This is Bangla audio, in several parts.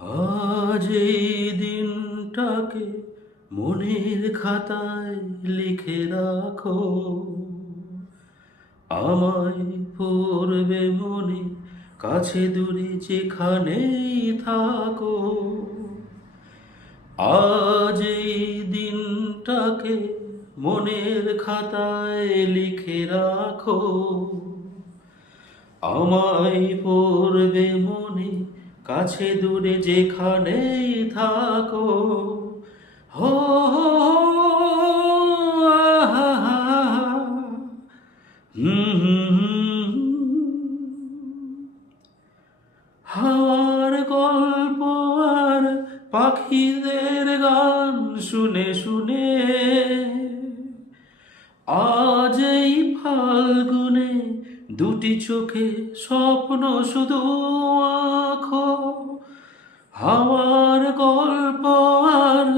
আজ এই দিনটাকে মনের খাতায় লিখে রাখো, আমায় পড়বে মনে, কাছে দূরে যেখানেই থাকো। আজ এই দিনটাকে মনের খাতায় লিখে রাখো, আমায় পড়বে মনে, কাছে দূরে যেখানেই থাকো। হো আহা, হাওয়ার গল্প আর পাখিদের গান শুনে শুনে আজ এই ফাল্গুনে দুটি চোখে স্বপ্ন শুধু আঁখো। হাওয়ার গল্প আর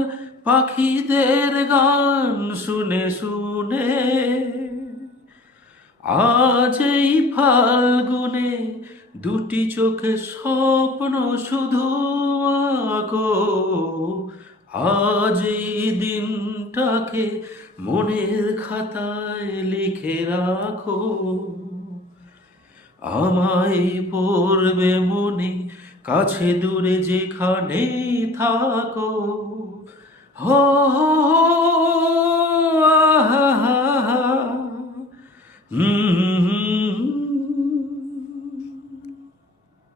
পাখিদের গান শুনে শুনে আজ এই ফাল্গুনে দুটি চোখে স্বপ্ন শুধু আঁকো। আজ এই দিনটাকে মনের খাতায় লিখে রাখো, আমায় পড়বে মনে, কাছে দূরে যেখানেই থাকো। হো